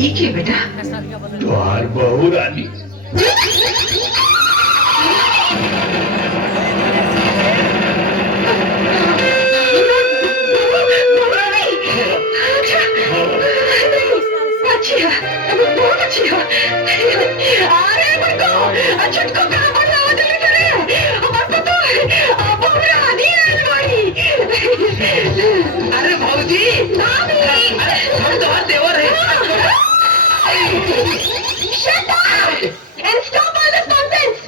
ये क्या बेटा? द्वार बहू रानी। अच्छी है, बहुत अच्छी है। अरे बड़को, छुटको कहाँ पर लावा जल्दी करे? हमको तो अब हमरा आधी है भाई। अरे भाऊजी, अरे हम तो देवर हैं। Shut up and stop all this nonsense.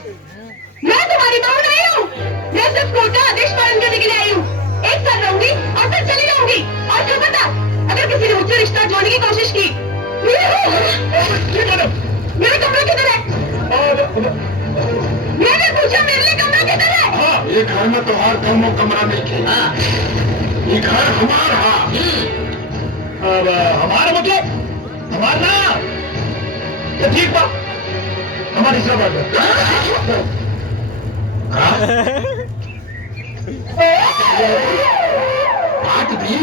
मैं तुम्हारी बहू नहीं हूँ। मैं सिर्फ कोर्ट का आदेश पालन करने के लिए आई हूँ। एक साल रहूंगी और फिर चली जाऊंगी। और क्या पता, अगर किसी ने मुझसे रिश्ता जोड़ने की कोशिश की। मेरा कमरा किधर है? मैंने पूछा मेरे लिए कमरा किधर है? हाँ, ये घर में तो हर कमरा नहीं थे। ये घर हमारा। अब हमारा मतलब हमारा ना, तो ठीक बा, हमारी सब बात दी।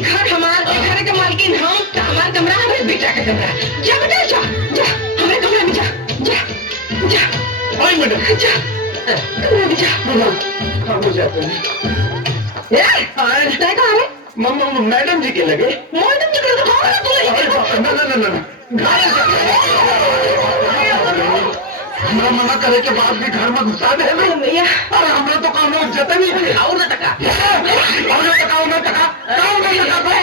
घर हमारा, घर का मालकिन हम, हमारा कमरा हमारे बेटा का कमरा। जा बेटा जा, जा हमारे कमरे में जा, जा जा। मैडम जा कमरे में जा। हाँ हो जाते हैं। कहाँ है? मैडम जी के लगे। मैडम जी के लगे कौन है तू? हमरा मना करे के बाद भी घर में घुसा दे भैया। अरे हमरा तो काम में इज्जत नहीं है। और ना टका, और ना टका, और ना टका, और ना टका पे।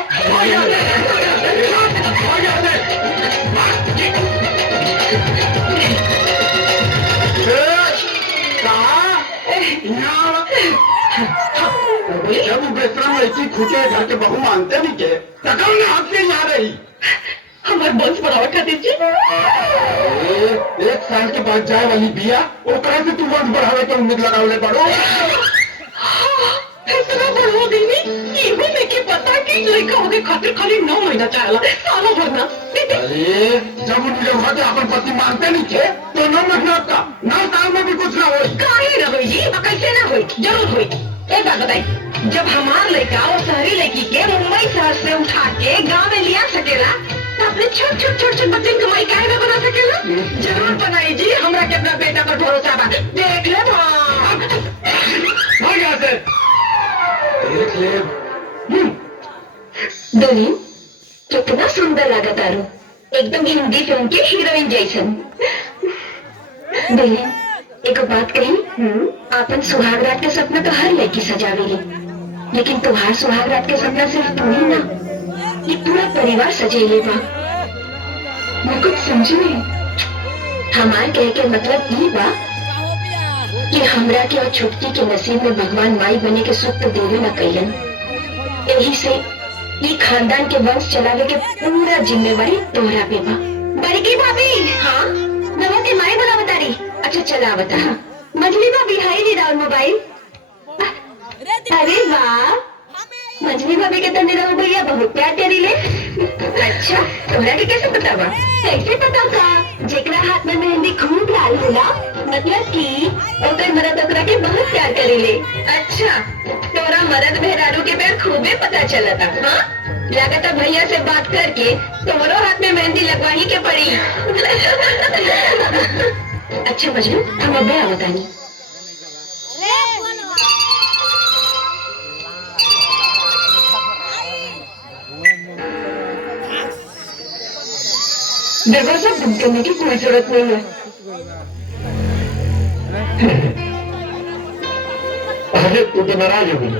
जब बेहतरम ऐसी खुचे घर के बहू मानते नहीं के टका ना हाथ से यहाँ रही। हमारे बंश बढ़ावा कर दीजिए। एक साल के बाद जाए वाली बिया, वो कहे से तू वंश बढ़ावे के उम्मीद लगावले पड़ो। इतना बढ़ो दीदी, ये भी नहीं पता कि लड़का होके खातिर खाली 9 महीना चाहेला, सालों भर ना। अरे जब उनके होते अपन पति मानते नहीं थे, तो 9 महीना का 9 साल में भी कुछ ना हो। काहे ना होई जी, कैसे ना होई, जरूर होई। एक बात बताई, जब हमार लड़का और शहरी लड़की के मुंबई शहर से उठा के गाँव में लिया सकेला, अपने छोट बच्चे की कमाई काहे में बना सकेला? जरूर बनाई जी, हमरा के अपना बेटा पर भरोसा बा। देख ले देख ले। दोनी कितना सुंदर लगा तारू, एकदम हिंदी फिल्म की हीरोइन जैसन। दोनी एक बात कही, आपन सुहाग रात के सपना तो हर लड़की सजावेली, लेकिन तुम्हार सुहाग रात के सपना सिर्फ तू ही ना, ये पूरा परिवार सजेले बा। मैं कुछ समझी नहीं। हमार कह के मतलब ये बा कि हमरा के और छुटकी के नसीब में भगवान माई बने के सुख तो देवे न कैलन। यही से ये खानदान के वंश चलावे के पूरा जिम्मेवारी तोहरा पे बा। बड़की भाभी, हाँ नवा के माई बोला बता रही। अच्छा चला बता। मछली भाभी हाई नी राउर मोबाइल। अरे वाह, मछली भाभी के तने रहो भैया बहुत प्यार करी ले। अच्छा तोहरा के कैसे पता बा? कैसे पता का? जेकरा हाथ में मेहंदी खूब लाल होला, मतलब कि ओकर मर्द ओकरा के बहुत प्यार करी ले। अच्छा तोरा मर्द मेहरारू के प्यार खूबे पता चलता। हाँ लागता भैया से बात करके तोरो हाथ में मेहंदी लगवा ही के पड़ी। अच्छा मजनू हम अब बतानी। दरवाजा बंद करने की कोई जरूरत नहीं है। अरे तू तो नाराज हो गई।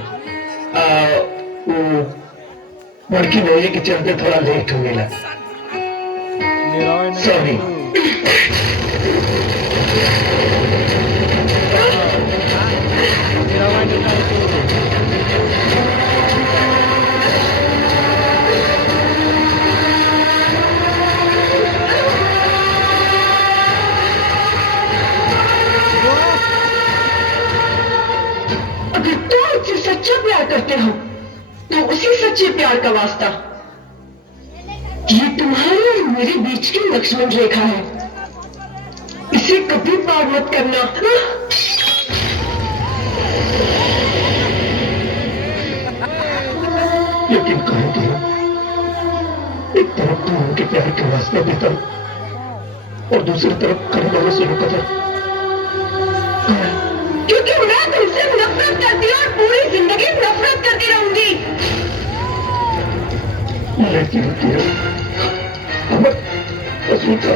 लड़की नौये के चलते थोड़ा लेट हो गया। सॉरी। सच्चा प्यार करते हो तो उसी सच्चे प्यार का वास्ता। ये तुम्हारे और मेरे बीच की लक्ष्मण रेखा है, इसे कभी पार मत करना। लेकिन कहे तो एक तरफ तो उनके प्यार के वास्ते देता और दूसरी तरफ करने वालों से कदर। क्योंकि मैं तुमसे नफरत करती हूँ और पूरी जिंदगी नफरत करती रहूंगी। लेकिन हमारा कसूर था।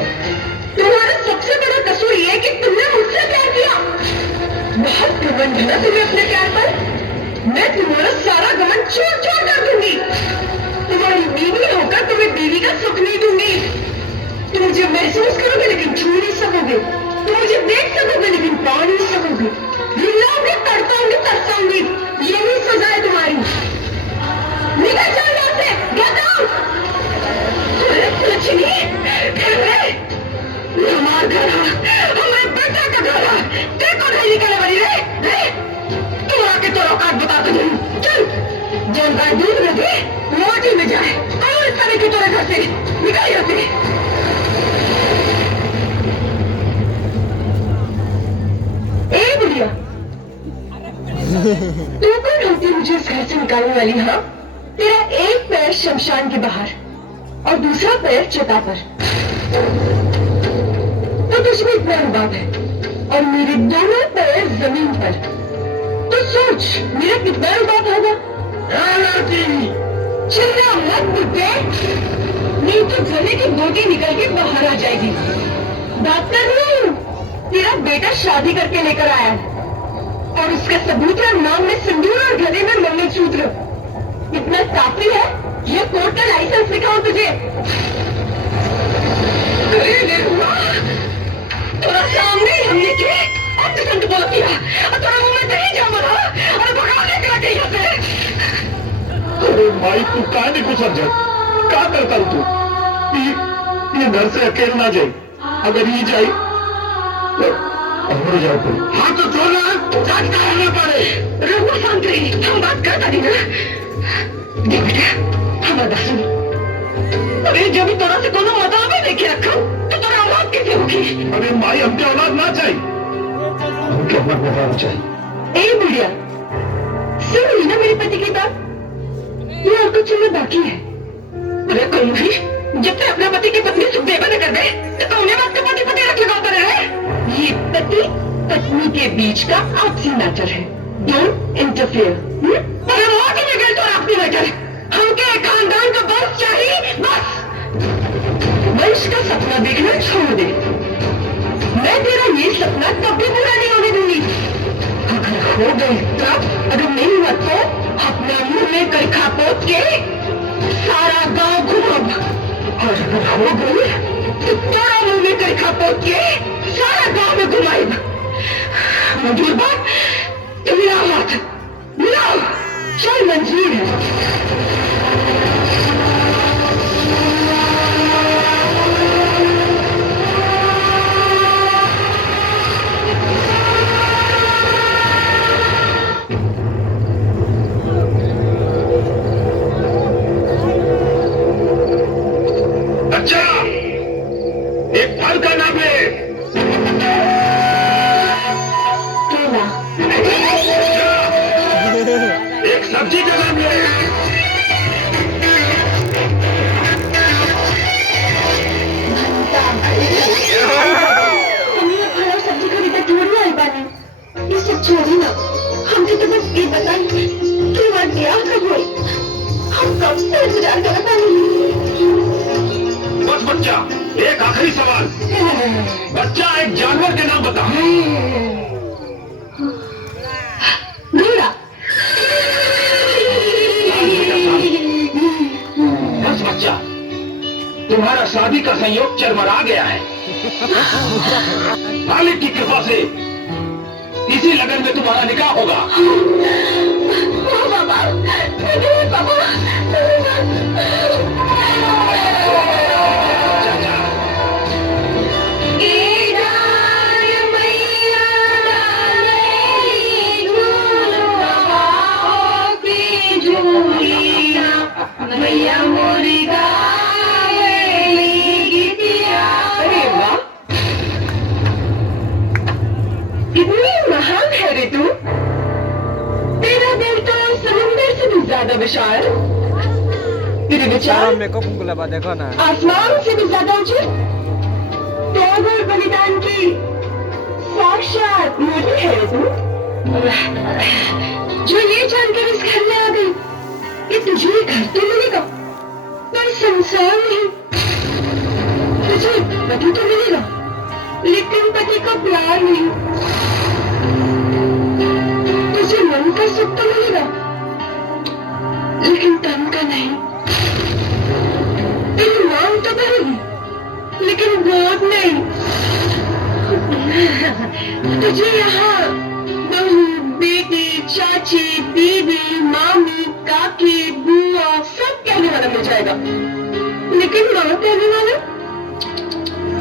तुम्हारा सबसे बड़ा कसूर ये कि तुमने मुझसे प्यार किया। बहुत घमंड है ना तुम्हें अपने प्यार पर। मैं तुम्हारा सारा घमंड छोड़ छोड़ कर दूंगी। तुम्हारी बीवी होकर तुम्हें बीवी का सुख नहीं दूंगी। तुम मुझे महसूस करोगे लेकिन छू नहीं सकोगे। तुम मुझे देख सकोगे लेकिन पा नहीं सकोगे। हिलाओगे, तड़पाओगे, तरसाओगे। यही सजा है तुम्हारी। निकल जाओ यहाँ से। Get out! अरे लक्ष्मी, हमारा घर हमारे बेटा का घर है। देखो नहीं निकलने वाली रे। तुम आके तो औकात बता तो नहीं। चल, जौन गाय दूध में दे मोटी में जाए। और इस तरह की तोरे घर से निकल यहाँ से। ए बुढ़िया, तू कौन होती मुझे इस घर से निकालने वाली? हाँ, तेरा एक पैर शमशान के बाहर और दूसरा पैर चिता पर। तो तुझमें इतना रुबाब है और मेरे दोनों पैर जमीन पर। तो सोच मेरा कितना रुबाब होगा। चिल्ला मत बुड्ढे, नहीं तो गले की गोटी निकल के बाहर आ जाएगी। बात कर रही हूँ, तेरा बेटा शादी करके लेकर आया है और उसके सबूत है नाम में सिंदूर और गले में मंगलसूत्र। इतना काफी है। ये कोर्ट का लाइसेंस दिखाओ तुझे। थोड़ा सामने हमने के अंत बोल दिया और थोड़ा मुंह में दही जाम रहा और भगा लेकर गई यहाँ से। अरे भाई तू कहा नहीं कुछ समझा? क्या करता हूँ तू? ये घर से अकेले ना जाए। अगर ये जाए तो हमने जाओ कोई। हाँ तो छोड़ना जाना पड़े। रघु शांत रही, हम बात करता नहीं ना। देख बेटा, हमारा सुन। अरे जब भी तोरा से कोनो मतलब ही लेके रखा तो तोरा औलाद कैसे होगी? अरे माई हमके औलाद ना चाहिए, हमके अपना व्यवहार चाहिए। ए बुढ़िया, सुन ली ना मेरे पति की बात। ये और कुछ चीजें बाकी है। अरे कौन भी जब तक अपने पति की पत्नी सुखदेव न कर दे तो कौन बात का पति पति रख लगाता रहे। ये पति पत्नी के बीच का आपसी मैटर है। Don't interfere. अरे मौत में गए तो आपसी मैटर। हमके खानदान का वंश चाहिए, बस। वंश का सपना देखना छोड़ दे। मैं तेरा ये सपना कभी पूरा नहीं होने दूंगी। अगर हो गई तब, अगर नहीं हुआ तो अपना मुंह में करखा पोत के सारा गांव घूमब। और अगर हो गई तो तेरा मुंह में करखा पोत के सारा गांव में घुमाएब। मंजूर बात तो मिलाओ हाथ, मिलाओ। चल मंजूर है। अच्छा, एक फल का नाम है। केला। एक सब्जी का नाम है। भंटा। हमने फल और सब्जी खरीदा थोड़ी आई बानी। ये सब छोड़ी ना, हमने तो बस ये बताई कि वह ब्याह कब हुई। हम कब से इंतजार करता नहीं। बस बच्चा, एक आखिरी सवाल। बच्चा, एक जानवर के नाम बता। घोड़ा। बस बच्चा, तुम्हारा शादी का संयोग चरमरा गया है। मालिक की कृपा से इसी लगन में तुम्हारा निकाह होगा। बाबा, बाबा। मैया मोरी अरे वाह, कितनी महान है रे तू। तेरा दिल तो समुंदर से भी ज्यादा विशाल। तेरे विचार मेकअप गुलाबा देखो ना आसमान से भी ज्यादा ऊंचे। त्याग बलिदान की साक्षात मूर्ति है तू, जो ये जानकर इस घर में आ गई कि तुझे घर तो मिलेगा पर संसार नहीं। तुझे पति तो मिलेगा लेकिन पति का प्यार नहीं। तुझे मन का सुख तो मिलेगा लेकिन तन का नहीं। तेरी मांग तो भरेगी लेकिन गोद नहीं। तुझे यहाँ बहू, बेटी, चाची, दीदी, मामी, काकी, बुआ सब कहने वाला मिल जाएगा लेकिन माँ कहने वाला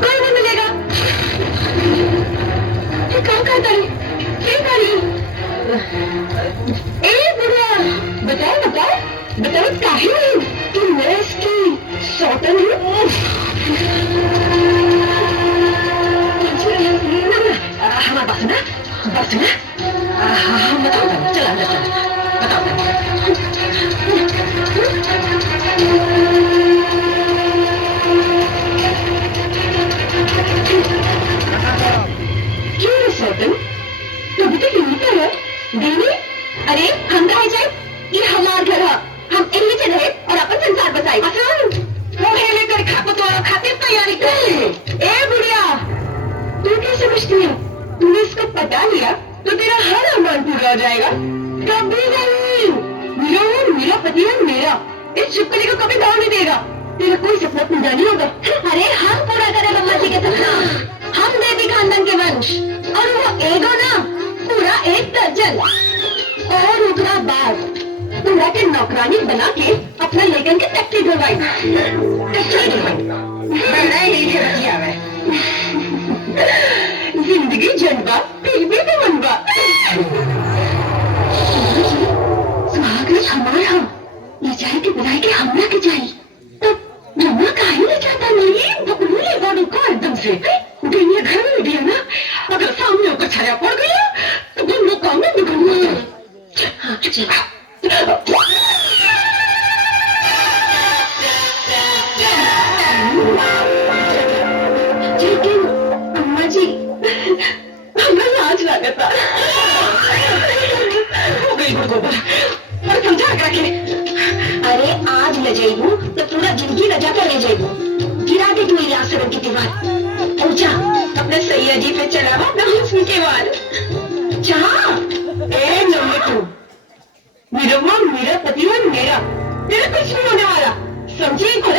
कोई नहीं मिलेगा। ये कहाँ का तारी? क्या तारी? ए बुढ़िया, बताओ बताओ बताओ काहे नहीं कि मैं इसकी सौतन हूँ। हमारा बस ना हाँ बताओ चला बताओ क्यों सौतन तो भी तो यही पर है देवी। अरे हम कहा जाए ये हमार घर है, हम इन्हीं से रहे और अपन संसार बसाए। मोहे लेकर खातिर तैयारी कर। ए बुढ़िया, तू क्या समझती है तूने इसको पता लिया तो तेरा हर अरमान पूरा हो जाएगा? कभी नहीं। मेरा पति है मेरा, इस छिपकली को कभी भाव नहीं देगा। तेरा कोई सपना पूरा नहीं होगा। अरे हम पूरा करें ब्रह्मा जी के सपना। हम देवी खानदान के वंश और वो एगो ना पूरा 1 दर्जन। और उतना बाद पूरा के नौकरानी बना के अपना लेकिन के टट्टी ढुलवाई। जिंदगी जनबा फिर भी तो मनबा। सुहागरात हमारा ले जाए के बुलाए के हमला के जाए तब ब्रह्मा काहे ले जाता नहीं। भूले बॉडी को एकदम से दुनिया घर में दिया ना, अगर सामने होकर छाया पड़ गया तो दोनों काम में निकलना। लेकिन अम्मा जी हमें लाज लगता हो गई गोबर और समझा कर रखे। अरे आज ले जाइबू तो पूरा जिंदगी रजा कर ले जाइबू। गिरा दे तू आश्रम की दीवार और जा अपने सैया जी पे चढ़ावा अपना हुस्न के वाल। जा ए नम्मे तू मेरा माँ मेरा पति और मेरा तेरा कुछ नहीं होने वाला समझी को।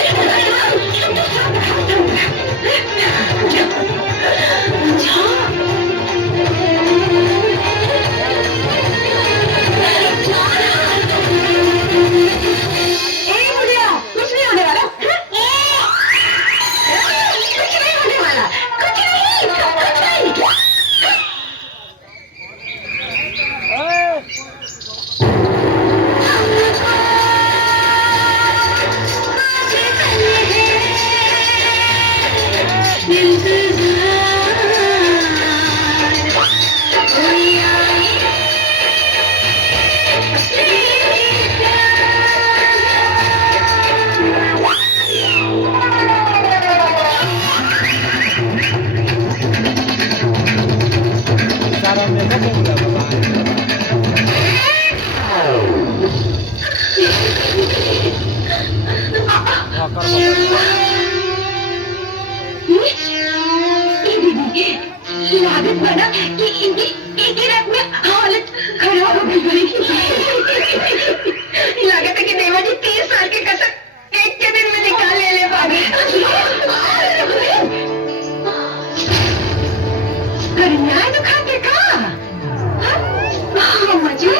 कुछ नहीं होने वाला, कुछ नहीं होने वाला, कुछ नहीं। सारा मेकअप गुलाबा लागत बना कि इनकी रात में हालत खराब हो गई। लागत है कि देवा जी 30 साल की कसर एक के दिन में निकाल ले पागे। न्याय तो खाते का मुझे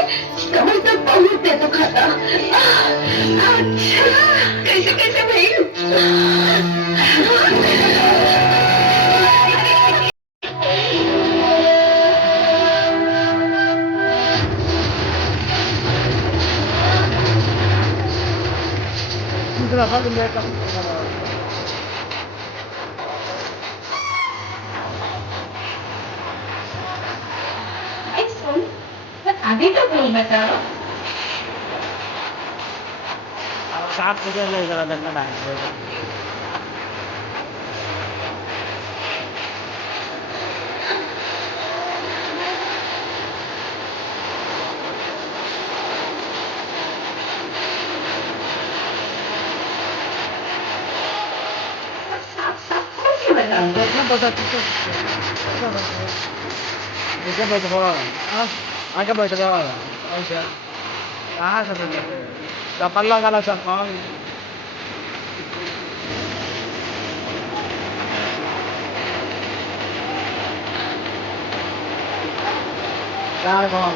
कमल तो बहुत है तो खाता। अच्छा कैसे कैसे भाई आगे तो नहीं बताओ। साफ तुझे नहीं करा देखना डाल देखना पता Bisa baca bawah. Angkat baca bawah. Oh, siap. Satu. Dapat lah kalau sama. Dah mau.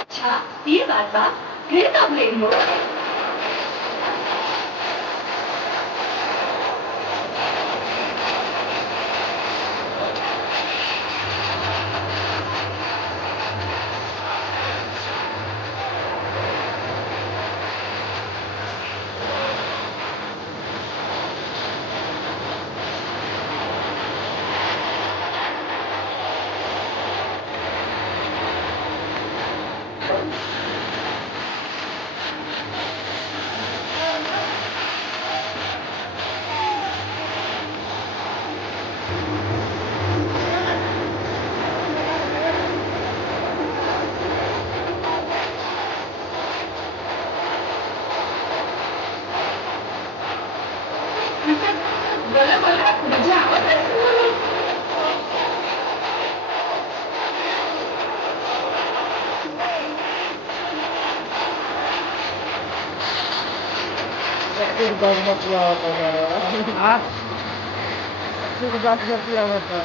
अच्छा ये बात बा फिर कब गई हो बोला बोला मुझे आवाज आ रही है Itu banget ya, ah. Itu banget ya, mata.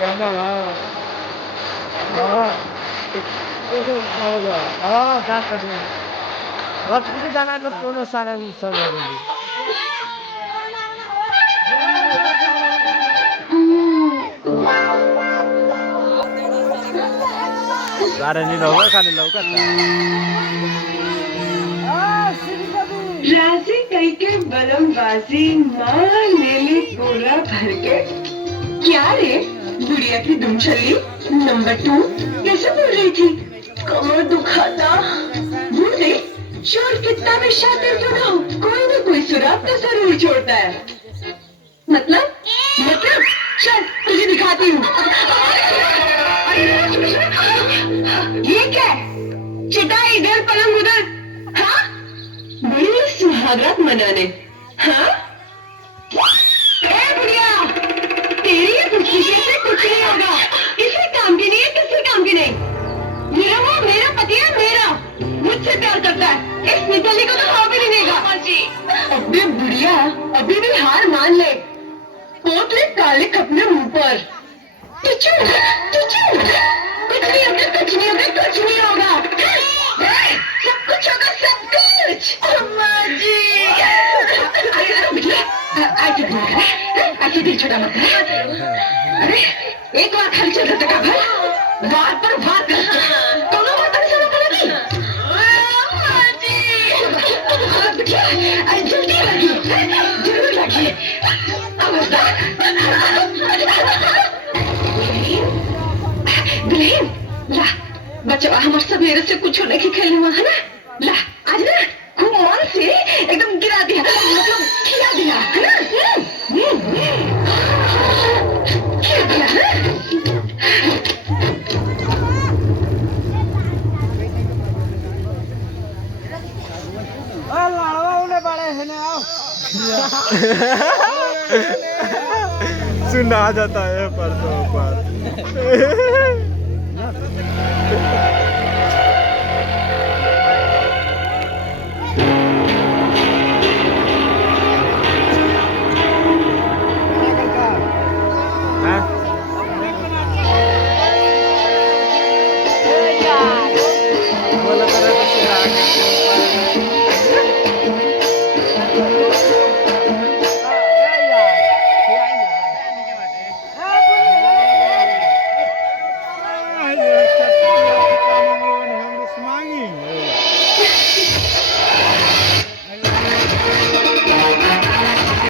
Karena lah. Itu mau ya. Jangan ni. Waktu itu jangan lupa sana sana dulu. Karena ni logo kan logo kan. राजी कई के बलमबाजी मार ले ली पूरा भर के क्या रे बुढ़िया की दुमछल्ली नंबर 2 कैसे बोल रही थी कमर दुखाता भूल गई शोर कितना भी शातिर क्यों ना हो कोई ना कोई सुराग तो जरूर छोड़ता है मतलब चल तुझे दिखाती हूँ ये क्या है? चिता इधर पलंग उधर हाँ बड़ी सुहागरात मनाने हाँ ए बुढ़िया तेरी ये खुशखुशी से कुछ नहीं होगा किसी काम की नहीं है किसी काम की नहीं मेरा वो मेरा पति है मेरा मुझसे प्यार करता है इस निकलने को तो हाँ भी नहीं देगा अबे बुढ़िया अभी भी हार मान ले पोत ले काले अपने मुंह पर कुछ नहीं होगा कुछ नहीं होगा कुछ नहीं होगा सब कुछ होगा सब कुछ अम्मा जी ऐसे दिल छोटा मत अरे एक बार खाली चल सकता का भर बार पर बात कर दोनों बात से पड़ेगी अम्मा जी अरे जल्दी लगी जरूर लगी अवस्था दुल्हन ला बच्चा हमारे सवेरे से कुछ होने की खेल हुआ है ना ला आज ना खूब मन से एकदम गिरा दिया मतलब खिला दिया है ना खिला दिया है सुना जाता है परसों पर